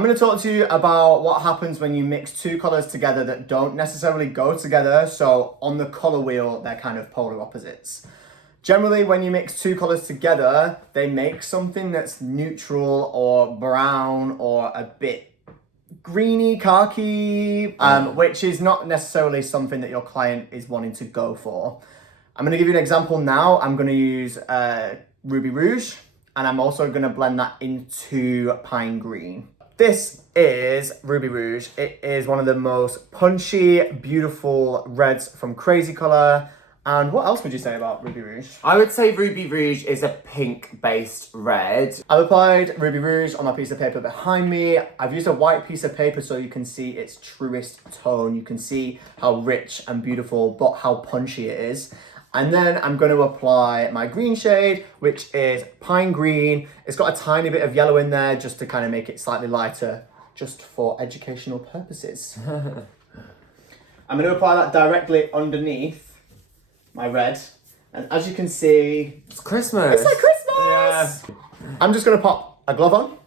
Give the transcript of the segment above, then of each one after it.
I'm going to talk to you about what happens when you mix two colours together that don't necessarily go together. So on the colour wheel, they're kind of polar opposites. Generally, when you mix two colours together, they make something that's neutral or brown or a bit greeny, khaki, which is not necessarily something that your client is wanting to go for. I'm going to give you an example now. I'm going to use Ruby Rouge, and I'm also going to blend that into Pine Green. This is Ruby Rouge. It is one of the most punchy, beautiful reds from Crazy Colour. And what else would you say about Ruby Rouge? I would say Ruby Rouge is a pink-based red. I've applied Ruby Rouge on my piece of paper behind me. I've used a white piece of paper so you can see its truest tone. You can see how rich and beautiful, but how punchy it is. And then I'm going to apply my green shade, which is Pine Green. It's got a tiny bit of yellow in there just to kind of make it slightly lighter, just for educational purposes. I'm going to apply that directly underneath my red. And as you can see... It's Christmas! It's like Christmas! Yeah. I'm just going to pop a glove on.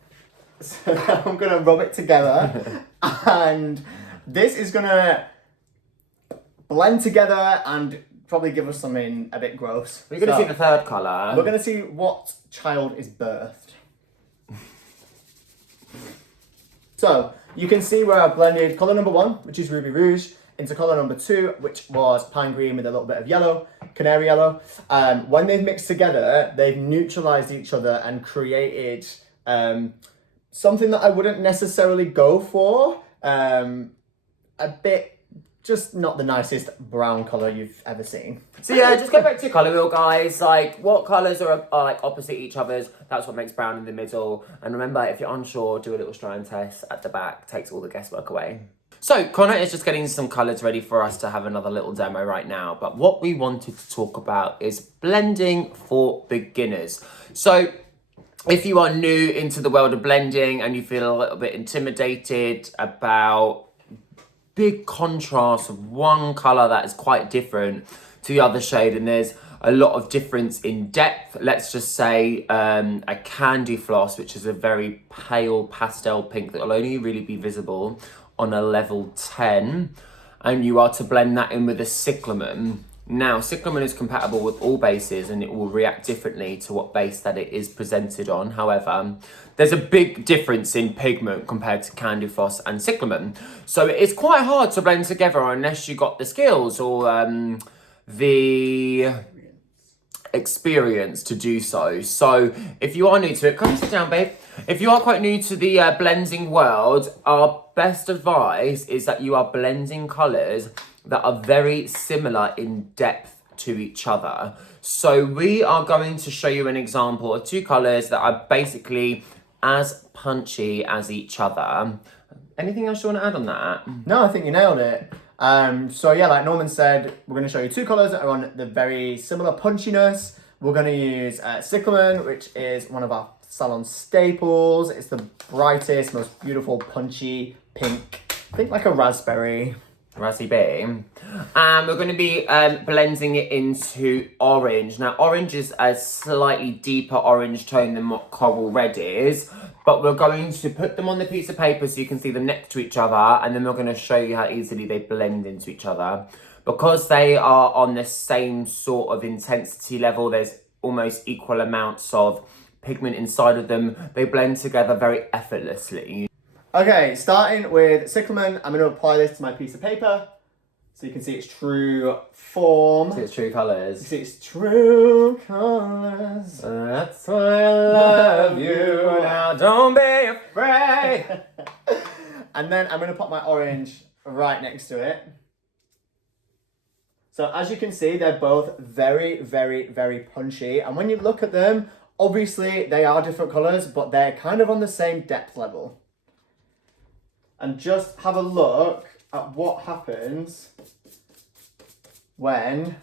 So I'm going to rub it together. And this is going to blend together and probably give us something a bit gross. We're going to see the third colour. We're going to see what child is birthed. So, you can see where I've blended colour number 1, which is Ruby Rouge, into colour number 2, which was Pine Green with a little bit of yellow, canary yellow. When they've mixed together, they've neutralised each other and created something that I wouldn't necessarily go for. A bit... just not the nicest brown colour you've ever seen. So yeah, just go back to your colour wheel, guys. Like, what colours are like opposite each other's? That's what makes brown in the middle. And remember, if you're unsure, do a little strand test at the back. Takes all the guesswork away. So Connor is just getting some colours ready for us to have another little demo right now. But what we wanted to talk about is blending for beginners. So if you are new into the world of blending and you feel a little bit intimidated about big contrast of one colour that is quite different to the other shade, and there's a lot of difference in depth. Let's just say a candy floss, which is a very pale pastel pink that will only really be visible on a level 10, and you are to blend that in with a cyclamen. Now, cyclamen is compatible with all bases and it will react differently to what base that it is presented on. However, there's a big difference in pigment compared to candy floss and cyclamen. So it's quite hard to blend together unless you got the skills or the experience to do so. So if you are new to it, come sit down, babe. If you are quite new to the blending world, our best advice is that you are blending colours that are very similar in depth to each other. So we are going to show you an example of two colours that are basically as punchy as each other. Anything else you want to add on that? No, I think you nailed it. So yeah, like Norman said, we're going to show you two colours that are on the very similar punchiness. We're going to use cyclamen, which is one of our salon staples. It's the brightest, most beautiful, punchy pink. Think like a raspberry. Raspberry. We're going to be blending it into orange. Now, orange is a slightly deeper orange tone than what coral red is, but we're going to put them on the piece of paper so you can see them next to each other, and then we're going to show you how easily they blend into each other. Because they are on the same sort of intensity level, there's almost equal amounts of pigment inside of them. They blend together very effortlessly. Okay, starting with cyclamen, I'm going to apply this to my piece of paper so you can see its true form. See its true colours. You see its true colours. That's why I love you. Now don't be afraid. And then I'm going to put my orange right next to it. So as you can see, they're both very, very, very punchy. And when you look at them, obviously they are different colours, but they're kind of on the same depth level. And just have a look at what happens when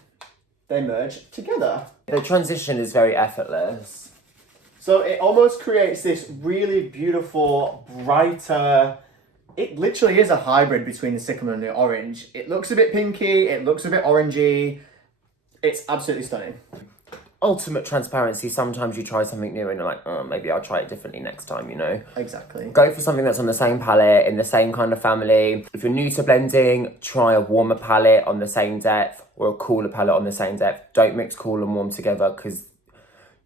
they merge together. The transition is very effortless. So it almost creates this really beautiful, brighter... It literally is a hybrid between the cyclamen and the orange. It looks a bit pinky, it looks a bit orangey. It's absolutely stunning. ultimate transparency, sometimes you try something new and you're like, oh, maybe I'll try it differently next time, you know? Exactly. Go for something that's on the same palette, in the same kind of family. If you're new to blending, try a warmer palette on the same depth or a cooler palette on the same depth. Don't mix cool and warm together because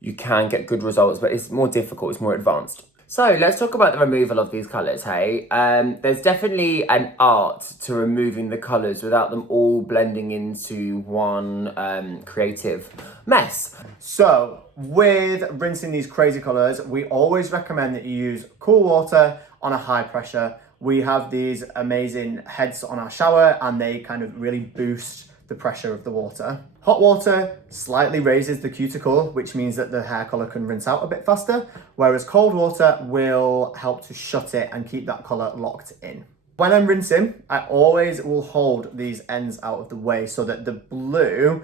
you can get good results, but it's more difficult, it's more advanced. So let's talk about the removal of these colours, hey? There's definitely an art to removing the colours without them all blending into one creative mess. So with rinsing these crazy colours, we always recommend that you use cool water on a high pressure. We have these amazing heads on our shower and they kind of really boost the pressure of the water. Hot water slightly raises the cuticle, which means that the hair colour can rinse out a bit faster, whereas cold water will help to shut it and keep that colour locked in. When I'm rinsing, I always will hold these ends out of the way so that the blue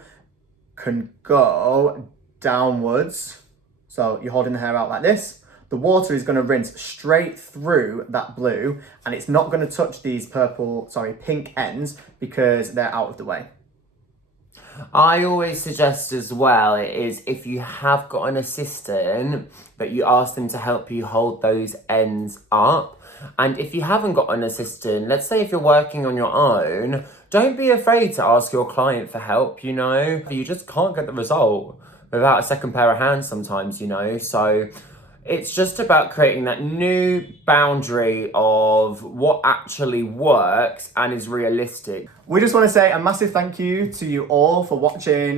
can go downwards. So you're holding the hair out like this. The water is going to rinse straight through that blue and it's not going to touch these pink ends because they're out of the way. I always suggest as well is if you have got an assistant that you ask them to help you hold those ends up. And if you haven't got an assistant, let's say if you're working on your own, don't be afraid to ask your client for help, you know. You just can't get the result without a second pair of hands sometimes, you know. So it's just about creating that new boundary of what actually works and is realistic. We just want to say a massive thank you to you all for watching.